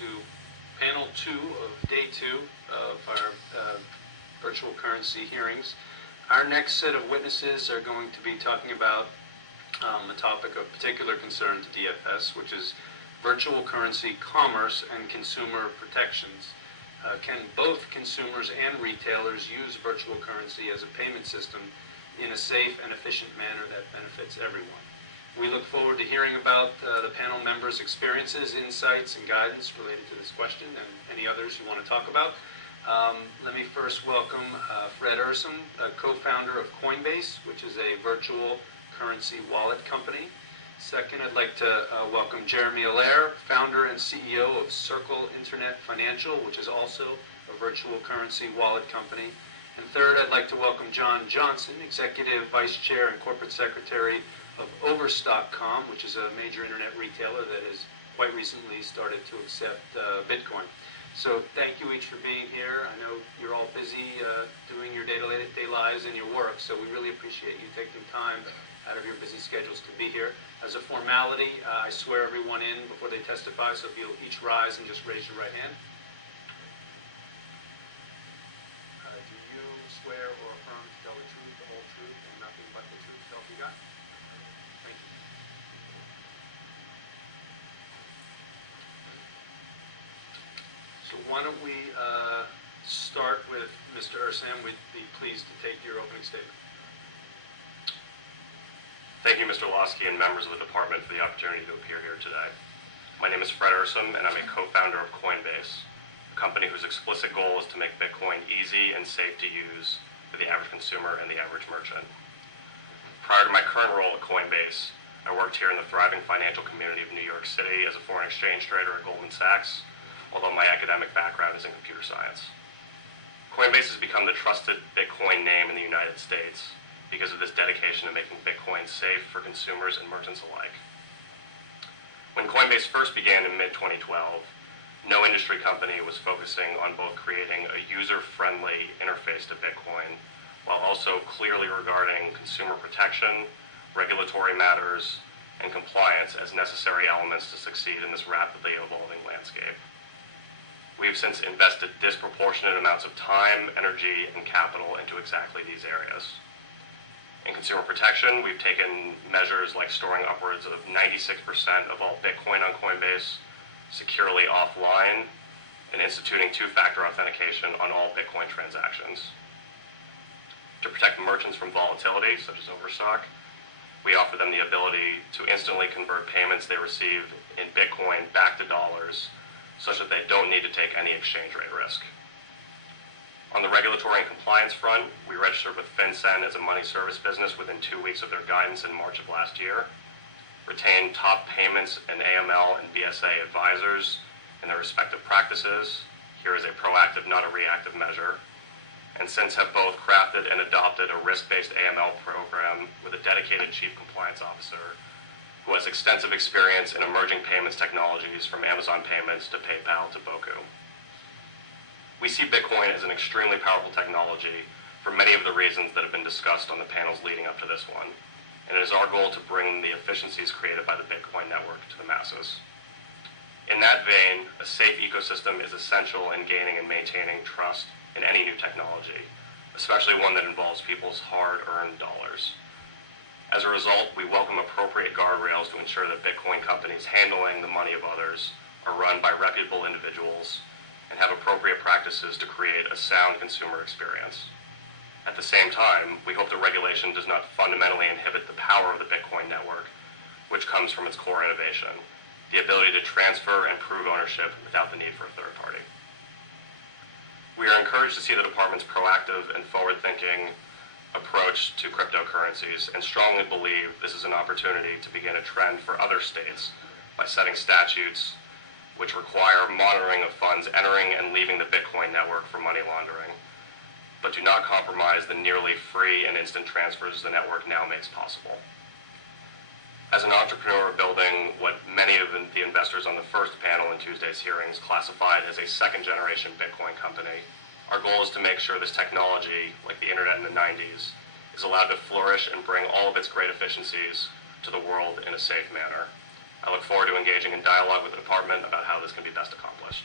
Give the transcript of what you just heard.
to panel 2 of day 2 of our virtual currency hearings. Our next set of witnesses are going to be talking about a topic of particular concern to DFS, which is virtual currency commerce and consumer protections. Can both consumers and retailers use virtual currency as a payment system in a safe and efficient manner that benefits everyone? We look forward to hearing about the panel members' experiences, insights, and guidance related to this question and any others you want to talk about. Let me first welcome Fred Ursum, co-founder of Coinbase, which is a virtual currency wallet company. Second, I'd like to welcome Jeremy Allaire, founder and CEO of Circle Internet Financial, which is also a virtual currency wallet company. And third, I'd like to welcome John Johnson, executive vice chair and corporate secretary of Overstock.com, which is a major internet retailer that has quite recently started to accept Bitcoin. So thank you each for being here. I know you're all busy doing your day-to-day lives and your work, so we really appreciate you taking time out of your busy schedules to be here. As a formality, I swear everyone in before they testify, so if you'll each rise and just raise your right hand. Do you swear or affirm to tell the truth, the whole truth, and nothing but the truth, so help you God? Thank you. So why don't we start with Mr. Ursum. We'd be pleased to take your opening statement. Thank you, Mr. Losky, and members of the department for the opportunity to appear here today. My name is Fred Ursum, and I'm a co-founder of Coinbase, a company whose explicit goal is to make Bitcoin easy and safe to use for the average consumer and the average merchant. Prior to my current role at Coinbase, I worked here in the thriving financial community of New York City as a foreign exchange trader at Goldman Sachs, although my academic background is in computer science. Coinbase has become the trusted Bitcoin name in the United States because of this dedication to making Bitcoin safe for consumers and merchants alike. When Coinbase first began in mid-2012, no industry company was focusing on both creating a user-friendly interface to Bitcoin while also clearly regarding consumer protection, regulatory matters, and compliance as necessary elements to succeed in this rapidly evolving landscape. We have since invested disproportionate amounts of time, energy, and capital into exactly these areas. In consumer protection, we've taken measures like storing upwards of 96% of all Bitcoin on Coinbase securely offline and instituting two-factor authentication on all Bitcoin transactions. To protect merchants from volatility, such as Overstock, we offer them the ability to instantly convert payments they receive in Bitcoin back to dollars such that they don't need to take any exchange rate risk. On the regulatory and compliance front, we registered with FinCEN as a money service business within 2 weeks of their guidance in March of last year, retained top payments and AML and BSA advisors in their respective practices, here is a proactive, not a reactive measure, and since have both crafted and adopted a risk-based AML program with a dedicated chief compliance officer who has extensive experience in emerging payments technologies from Amazon Payments to PayPal to Boku. We see Bitcoin as an extremely powerful technology for many of the reasons that have been discussed on the panels leading up to this one, and it is our goal to bring the efficiencies created by the Bitcoin network to the masses. In that vein, a safe ecosystem is essential in gaining and maintaining trust in any new technology, especially one that involves people's hard-earned dollars. As a result, we welcome appropriate guardrails to ensure that Bitcoin companies handling the money of others are run by reputable individuals and have appropriate practices to create a sound consumer experience. At the same time, we hope the regulation does not fundamentally inhibit the power of the Bitcoin network, which comes from its core innovation, the ability to transfer and prove ownership without the need for a third party. We are encouraged to see the department's proactive and forward-thinking approach to cryptocurrencies and strongly believe this is an opportunity to begin a trend for other states by setting statutes which require monitoring of funds entering and leaving the Bitcoin network for money laundering, but do not compromise the nearly free and instant transfers the network now makes possible. As an entrepreneur building what many of the investors on the first panel in Tuesday's hearings classified as a second-generation Bitcoin company, our goal is to make sure this technology, like the internet in the 90s, is allowed to flourish and bring all of its great efficiencies to the world in a safe manner. I look forward to engaging in dialogue with the department about how this can be best accomplished.